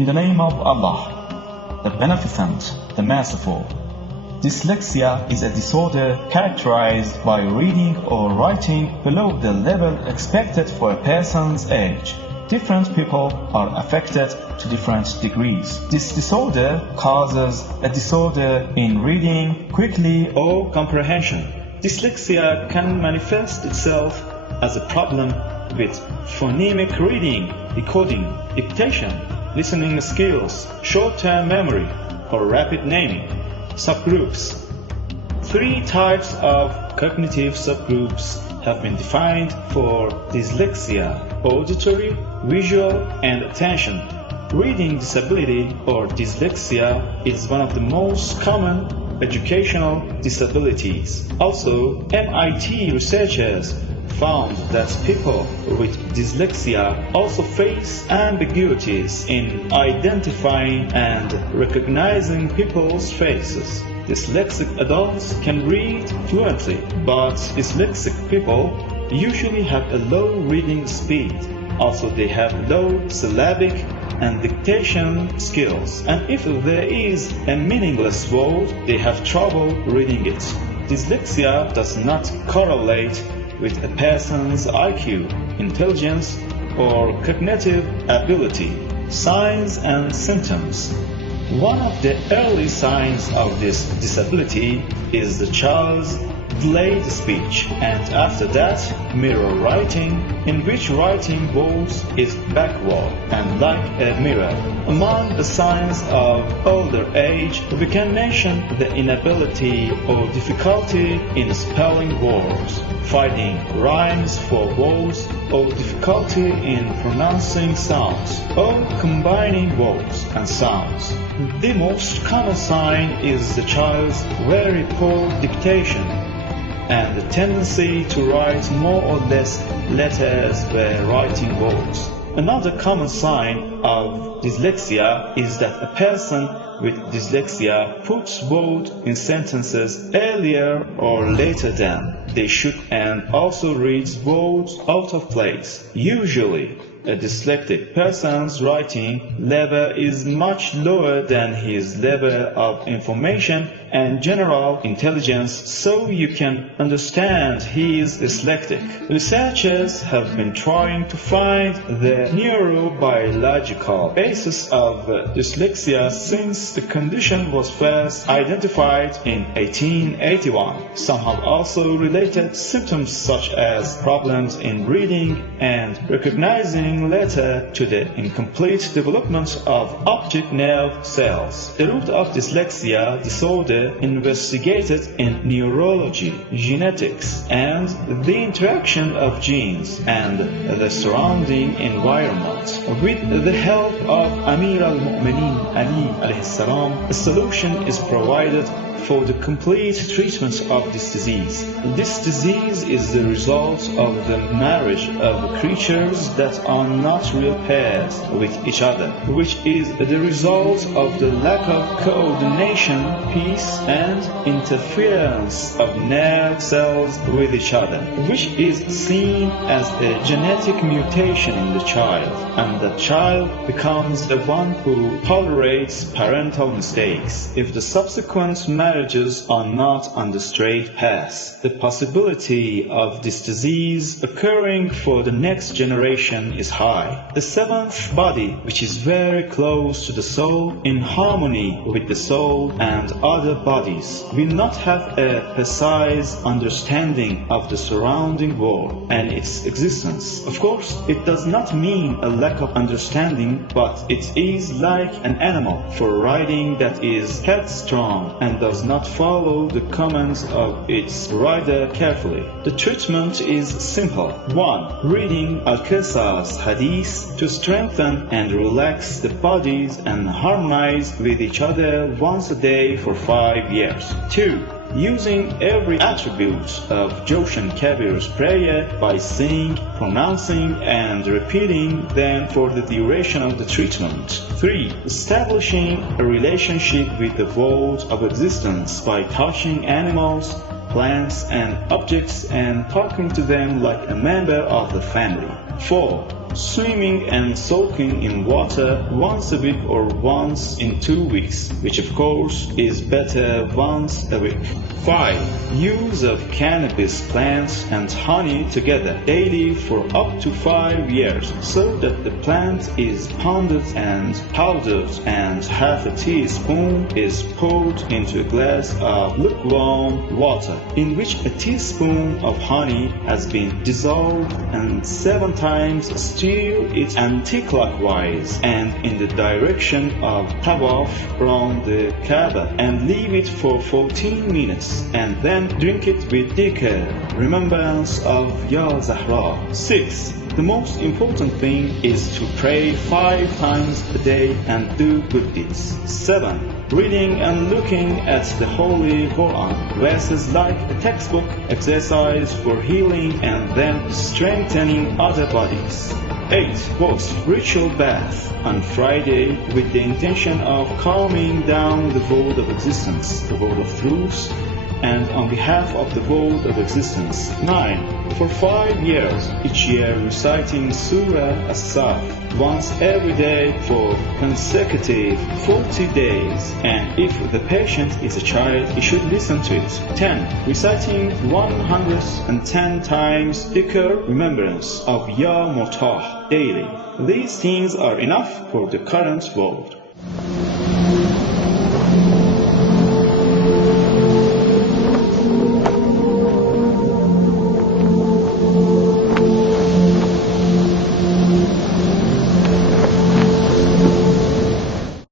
In the name of Allah, the Beneficent, the Merciful. Dyslexia is a disorder characterized by reading or writing below the level expected for a person's age. Different people are affected to different degrees. This disorder causes a disorder in reading quickly or comprehension. Dyslexia can manifest itself as a problem with phonemic reading, decoding, dictation, listening skills, short-term memory, or rapid naming. Subgroups. 3 types of cognitive subgroups have been defined for dyslexia: auditory, visual, and attention. Reading disability or dyslexia is one of the most common educational disabilities. Also, MIT researchers found that people with dyslexia also face ambiguities in identifying and recognizing people's faces. Dyslexic adults can read fluently, but dyslexic people usually have a low reading speed. Also, they have low syllabic and dictation skills, and if there is a meaningless word, they have trouble reading it. Dyslexia does not correlate with a person's IQ, intelligence, or cognitive ability. Signs and symptoms. One of the early signs of this disability is the child's delayed speech, and after that, mirror writing, in which writing words is backward and like a mirror. Among the signs of older age, we can mention the inability or difficulty in spelling words, finding rhymes for words, or difficulty in pronouncing sounds, or combining words and sounds. The most common sign is the child's very poor dictation and the tendency to write more or less letters when writing words. Another common sign of dyslexia is that a person with dyslexia puts words in sentences earlier or later than they should, and also reads words out of place. Usually, a dyslexic person's writing level is much lower than his level of information and general intelligence, so you can understand he is dyslexic. Researchers have been trying to find the neurobiological basis of dyslexia since the condition was first identified in 1881. Some have also related symptoms such as problems in reading and recognizing letter to the incomplete development of optic nerve cells. The root of dyslexia disorder investigated in neurology, genetics, and the interaction of genes and the surrounding environment. With the help of Amir al-Mu'minin Ali, السلام, a solution is provided for the complete treatment of this disease. This disease is the result of the marriage of creatures that are not real pairs with each other, which is the result of the lack of coordination, peace, and interference of nerve cells with each other, which is seen as a genetic mutation in the child, and the child becomes the one who tolerates parental mistakes if the subsequent marriages are not on the straight path. The possibility of this disease occurring for the next generation is high. The seventh body, which is very close to the soul, in harmony with the soul and other bodies, will not have a precise understanding of the surrounding world and its existence. Of course, it does not mean a lack of understanding, but it is like an animal for riding that is headstrong and does not follow the commands of its rider carefully. The treatment is simple. 1. Reading Al-Qisas Hadith to strengthen and relax the bodies and harmonize with each other once a day for 5 years. 2. Using every attribute of Joshan Kabir's prayer by saying, pronouncing, and repeating them for the duration of the treatment. 3. Establishing a relationship with the world of existence by touching animals, plants, and objects and talking to them like a member of the family. 4. swimming and soaking in water once a week or once in 2 weeks, which of course is better once a week. 5. Use of cannabis plants and honey together daily for up to 5 years, so that the plant is pounded and powdered and half a teaspoon is poured into a glass of lukewarm water, in which a teaspoon of honey has been dissolved, and 7 times stir it anti-clockwise and in the direction of tawaf from the Kaaba, and leave it for 14 minutes, and then drink it with dhikr, remembrance of Ya Zahra. 6. The most important thing is to pray 5 times a day and do good deeds. 7. Reading and looking at the Holy Quran, verses like a textbook exercise for healing and then strengthening other bodies. 8. Host ritual bath on Friday with the intention of calming down the world of existence, the world of truth, and on behalf of the world of existence. 9. For 5 years, each year reciting Surah As-Saf once every day for consecutive 40 days, and if the patient is a child, he should listen to it. 10. Reciting 110 times dhikr, remembrance of Ya Mutah daily. These things are enough for the current world.